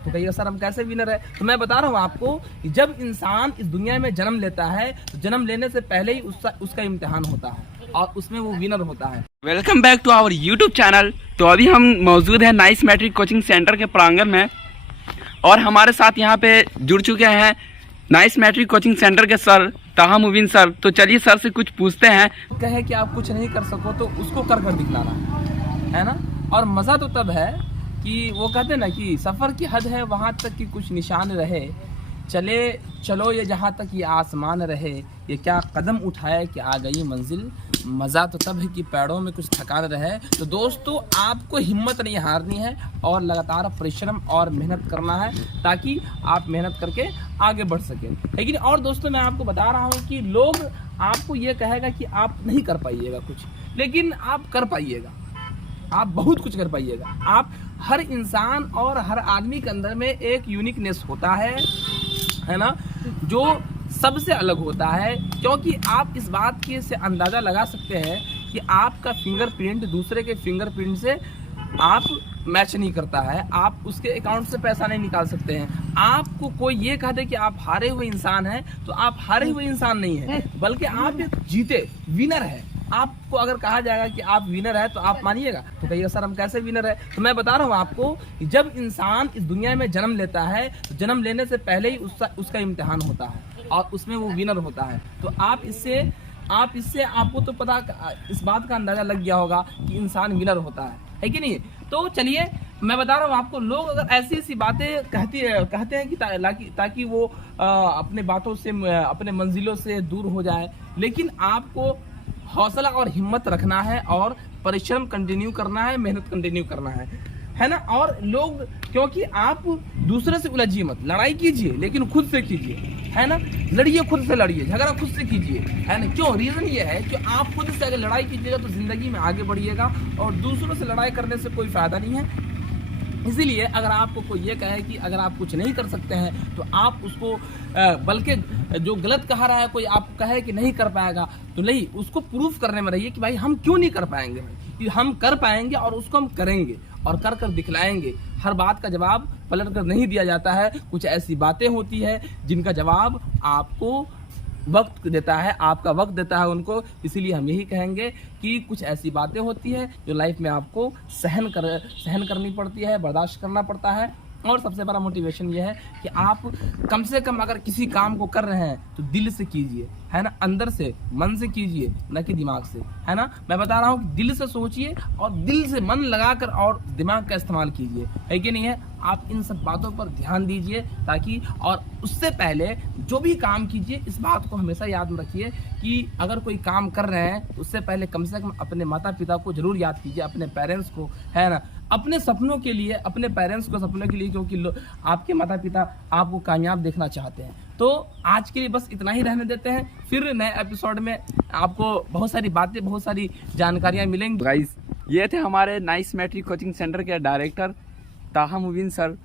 तो कहिएगा सर हम कैसे विनर है? तो मैं बता रहा हूँ आपको कि जब इंसान इस दुनिया में जन्म लेता है तो जन्म लेने से पहले ही उसका इम्तिहान होता है और उसमें वो विनर होता है। Welcome back to our YouTube channel. तो अभी हम मौजूद हैं नाइस मैट्रिक कोचिंग सेंटर के प्रांगण में और हमारे साथ यहाँ पे जुड़ चुके हैं नाइस मैट्रिक कोचिंग सेंटर के सर ताहा मुबीन सर। तो चलिए सर से कुछ पूछते हैं। कहे कि आप कुछ नहीं कर सको तो उसको कर कर दिखलाना है ना। और मज़ा तो तब है कि वो कहते हैं ना कि सफ़र की हद है वहाँ तक कि कुछ निशान रहे, चलो ये जहाँ तक ये आसमान रहे, ये क्या कदम उठाए कि आ गई मंजिल। मज़ा तो तब है कि पैरों में कुछ थकान रहे। तो दोस्तों आपको हिम्मत नहीं हारनी है और लगातार परिश्रम और मेहनत करना है ताकि आप मेहनत करके आगे बढ़ सकें। लेकिन और दोस्तों मैं आपको बता रहा हूँ कि लोग आपको ये कहेगा कि आप नहीं कर पाइएगा कुछ, लेकिन आप कर पाइएगा, आप बहुत कुछ कर पाइएगा। आप हर इंसान और हर आदमी के अंदर में एक यूनिकनेस होता है ना, जो सबसे अलग होता है। क्योंकि आप इस बात के से अंदाज़ा लगा सकते हैं कि आपका फिंगरप्रिंट दूसरे के फिंगरप्रिंट से आप मैच नहीं करता है, आप उसके अकाउंट से पैसा नहीं निकाल सकते हैं। आपको कोई ये कह दे कि आप हारे हुए इंसान हैं तो आप हारे हुए इंसान नहीं हैं, बल्कि आप एक जीते विनर है। आपको अगर कहा जाएगा कि आप विनर है तो आप मानिएगा? तो कहिएगा सर हम कैसे विनर है? तो मैं बता रहा हूँ आपको कि जब इंसान इस दुनिया में जन्म लेता है तो जन्म लेने से पहले ही उसका इम्तिहान होता है और उसमें वो विनर होता है। तो आप इससे आपको तो पता इस बात का अंदाजा लग गया होगा कि इंसान विनर होता है कि नहीं? तो चलिए मैं बता रहा हूँ आपको, लोग अगर ऐसी ऐसी बातें कहते हैं कि ताकि वो अपने बातों से अपने मंजिलों से दूर हो जाए, लेकिन आपको हौसला और हिम्मत रखना है और परिश्रम कंटिन्यू करना है, मेहनत कंटिन्यू करना है ना। और लोग क्योंकि आप दूसरे से उलझिए मत, लड़ाई कीजिए लेकिन खुद से कीजिए, है ना। लड़िए, खुद से लड़िए, झगड़ा खुद से कीजिए, है ना। क्यों? रीजन ये है कि आप खुद से अगर लड़ाई कीजिएगा तो जिंदगी में आगे बढ़िएगा और दूसरों से लड़ाई करने से कोई फायदा नहीं है। इसीलिए अगर आपको कोई ये कहे कि अगर आप कुछ नहीं कर सकते हैं तो आप उसको बल्कि जो गलत कहा रहा है कोई आपको कहे कि नहीं कर पाएगा तो नहीं, उसको प्रूफ करने में रहिए कि भाई हम क्यों नहीं कर पाएंगे, कि हम कर पाएंगे और उसको हम करेंगे और कर कर दिखलाएंगे। हर बात का जवाब पलट कर नहीं दिया जाता है। कुछ ऐसी बातें होती है जिनका जवाब आपको वक्त देता है, आपका वक्त देता है उनको। इसीलिए हम यही कहेंगे कि कुछ ऐसी बातें होती है जो लाइफ में आपको सहन करनी पड़ती है, बर्दाश्त करना पड़ता है। और सबसे बड़ा मोटिवेशन ये है कि आप कम से कम अगर किसी काम को कर रहे हैं तो दिल से कीजिए, है ना, अंदर से, मन से कीजिए, न कि दिमाग से, है ना। मैं बता रहा हूँ कि दिल से सोचिए और दिल से मन लगाकर और दिमाग का इस्तेमाल कीजिए, है कि नहीं है। आप इन सब बातों पर ध्यान दीजिए ताकि, और उससे पहले जो भी काम कीजिए इस बात को हमेशा याद रखिए कि अगर कोई काम कर रहे हैं तो उससे पहले कम से कम अपने माता पिता को जरूर याद कीजिए, अपने पेरेंट्स को, है ना, अपने सपनों के लिए, अपने पेरेंट्स को सपनों के लिए, क्योंकि आपके माता पिता आपको कामयाब देखना चाहते हैं। तो आज के लिए बस इतना ही रहने देते हैं, फिर नए एपिसोड में आपको बहुत सारी बातें, बहुत सारी जानकारियाँ मिलेंगी। गाइस ये थे हमारे नाइस मैट्रिक कोचिंग सेंटर के डायरेक्टर ताहा मुबीन सर।